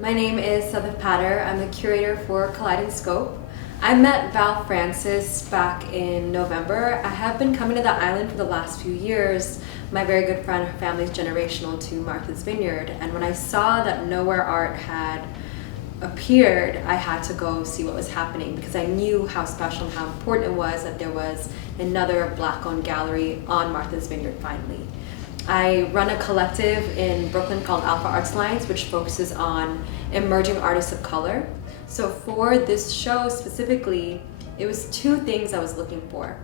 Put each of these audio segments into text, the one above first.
My name is Sadaf Patter. I'm the curator for Kaleidoscope. I met Val Francis back in November. I have been coming to the island for the last few years. My very good friend, her family's generational to Martha's Vineyard, and when I saw that Knowhere Art had appeared, I had to go see what was happening because I knew how special and how important it was that there was another Black-owned gallery on Martha's Vineyard finally. I run a collective in Brooklyn called Alpha Arts Alliance, which focuses on emerging artists of color. So for this show specifically, it was two things I was looking for.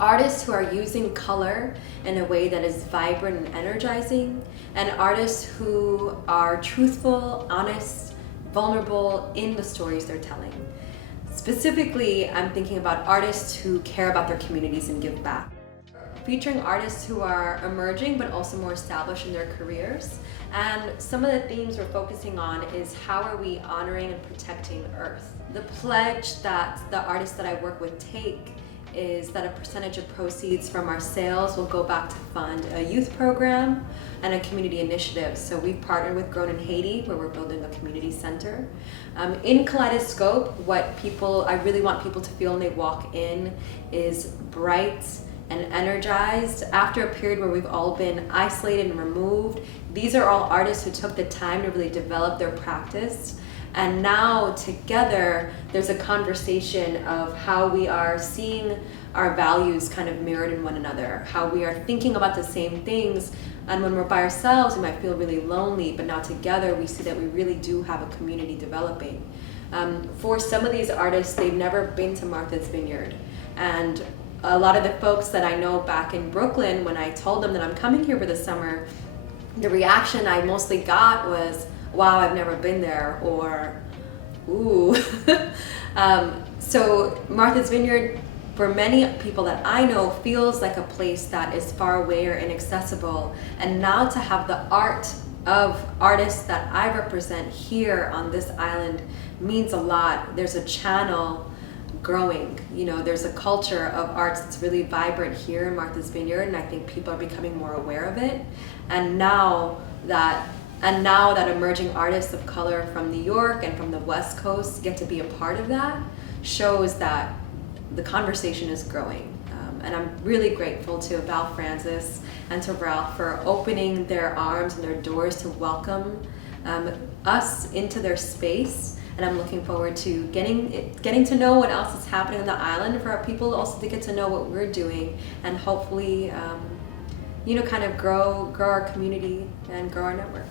Artists who are using color in a way that is vibrant and energizing, and artists who are truthful, honest, vulnerable in the stories they're telling. Specifically, I'm thinking about artists who care about their communities and give back. Featuring artists who are emerging but also more established in their careers. And some of the themes we're focusing on is how are we honoring and protecting Earth. The pledge that the artists that I work with take is that a percentage of proceeds from our sales will go back to fund a youth program and a community initiative. So we've partnered with Grown in Haiti, where we're building a community center. In Kaleidoscope, what I really want people to feel when they walk in is bright and energized. After a period where we've all been isolated and removed, these are all artists who took the time to really develop their practice. And now together, there's a conversation of how we are seeing our values kind of mirrored in one another, how we are thinking about the same things. And when we're by ourselves, we might feel really lonely, but now together we see that we really do have a community developing. For some of these artists, they've never been to Martha's Vineyard. And a lot of the folks that I know back in Brooklyn, when I told them that I'm coming here for the summer, the reaction I mostly got was, wow, I've never been there, or, ooh. So Martha's Vineyard, for many people that I know, feels like a place that is far away or inaccessible. And now to have the art of artists that I represent here on this island means a lot. There's a channel growing. There's a culture of arts that's really vibrant here in Martha's Vineyard, and I think people are becoming more aware of it. And now that emerging artists of color from New York and from the West Coast get to be a part of that shows that the conversation is growing. And I'm really grateful to Val Francis and to Ralph for opening their arms and their doors to welcome us into their space. And I'm looking forward to getting to know what else is happening on the island, for our people also to get to know what we're doing, and hopefully, kind of grow our community and grow our network.